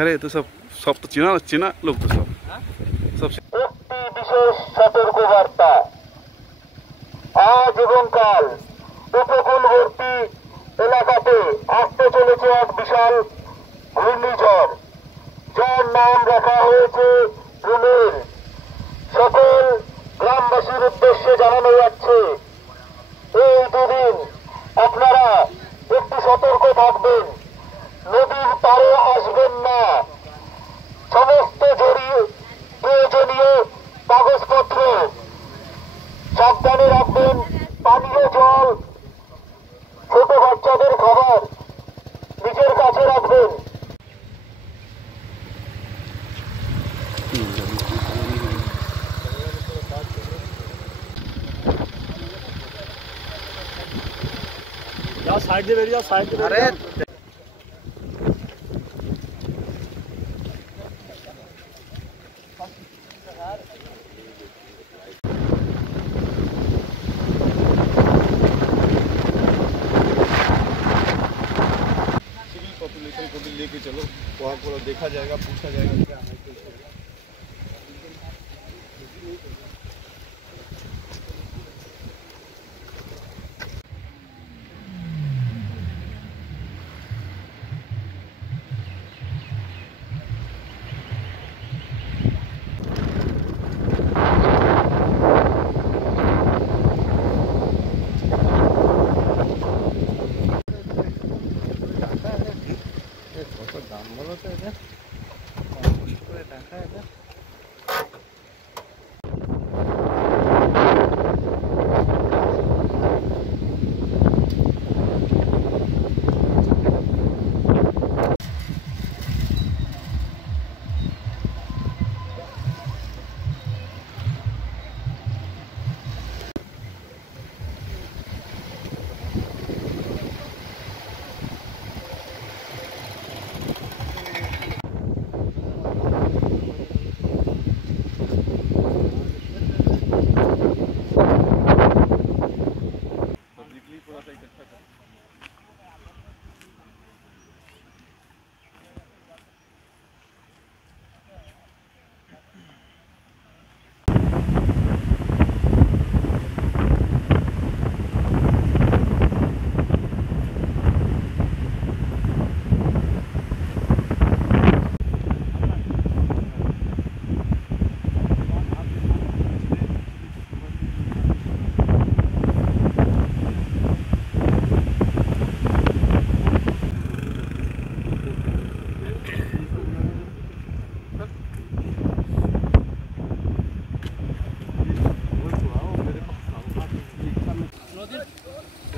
अरे तो सब तो चीना लोग तो सब একটি বিশেষ সতর্কবার্তা। আজ এবং কাল উপকূলবর্তী এলাকাতে আসতে চলেছে এক বিশাল ঘূর্ণিঝড়, যার নাম রাখা হয়েছে রুমেল। সকল গ্রামবাসীর উদ্দেশ্যে জানানো যাচ্ছে, এই দুদিন আপনারা একটু সতর্ক থাকবেন, নদীর পাড়ে আসবেন না, সমস্ত প্রয়োজনীয় কাগজপত্র সাবধানে রাখবেন, পানীয় জল, ছোট বাচ্চাদের খাবার নিজের কাছে রাখবেন। যাও সাইড দিয়ে বেরিয়ে যাও, সাইড দিয়ে বেরিয়ে যাও। पॉपुलेशन को भी लेके चलो, वहाँ को देखा जाएगा, पूछा जाएगा क्या है। দাম বলো তো এটা করে টাকা এটা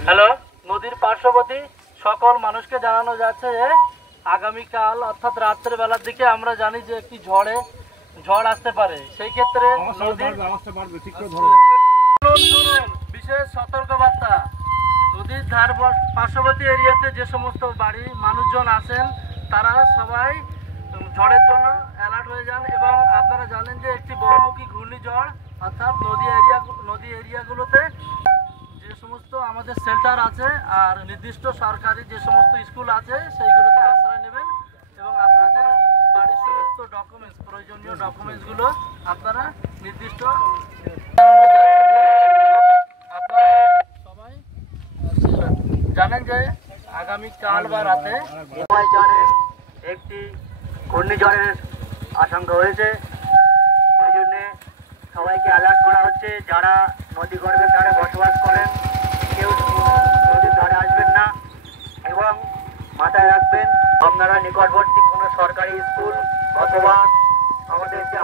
হ্যালো, নদীর পার্শ্ববর্তী সকল মানুষকে জানানো যাচ্ছে যে আগামীকাল অর্থাৎ রাত্রের বেলার দিকে আমরা জানি যে একটি ঝড় আসতে পারে। সেই ক্ষেত্রে বিশেষ সতর্কবার্তা, নদীর ধার পার্শ্ববর্তী এরিয়াতে যে সমস্ত বাড়ি মানুষজন আছেন তারা সবাই ঝড়ের জন্য অ্যালার্ট হয়ে যান। এবং আপনারা জানেন যে একটি বহুমুখী ঘূর্ণিঝড় অর্থাৎ নদী এরিয়াগুলোতে যে সমস্ত আমাদের শেল্টার আছে আর নির্দিষ্ট সরকারি যে সমস্ত স্কুল আছে সেইগুলোতে আশ্রয় নেবেন এবং আপনাদের বাড়ির সমস্ত ডকুমেন্টস, প্রয়োজনীয় ডকুমেন্টসগুলো আপনারা নির্দিষ্ট আপনারা সবাই জানেন যে আগামীকাল বা রাতে সবাই জানেন একটি ঘূর্ণিঝড়ের আশঙ্কা হয়েছে, সেই জন্যে সবাইকে অ্যালার্ট করা হচ্ছে। যারা নদীগর্ভের ধারে বসবাস করেন কেউ নদীর ধারে আসবেন না এবং মাথায় রাখবেন আপনারা নিকটবর্তী কোনো সরকারি স্কুল অথবা আমাদের যে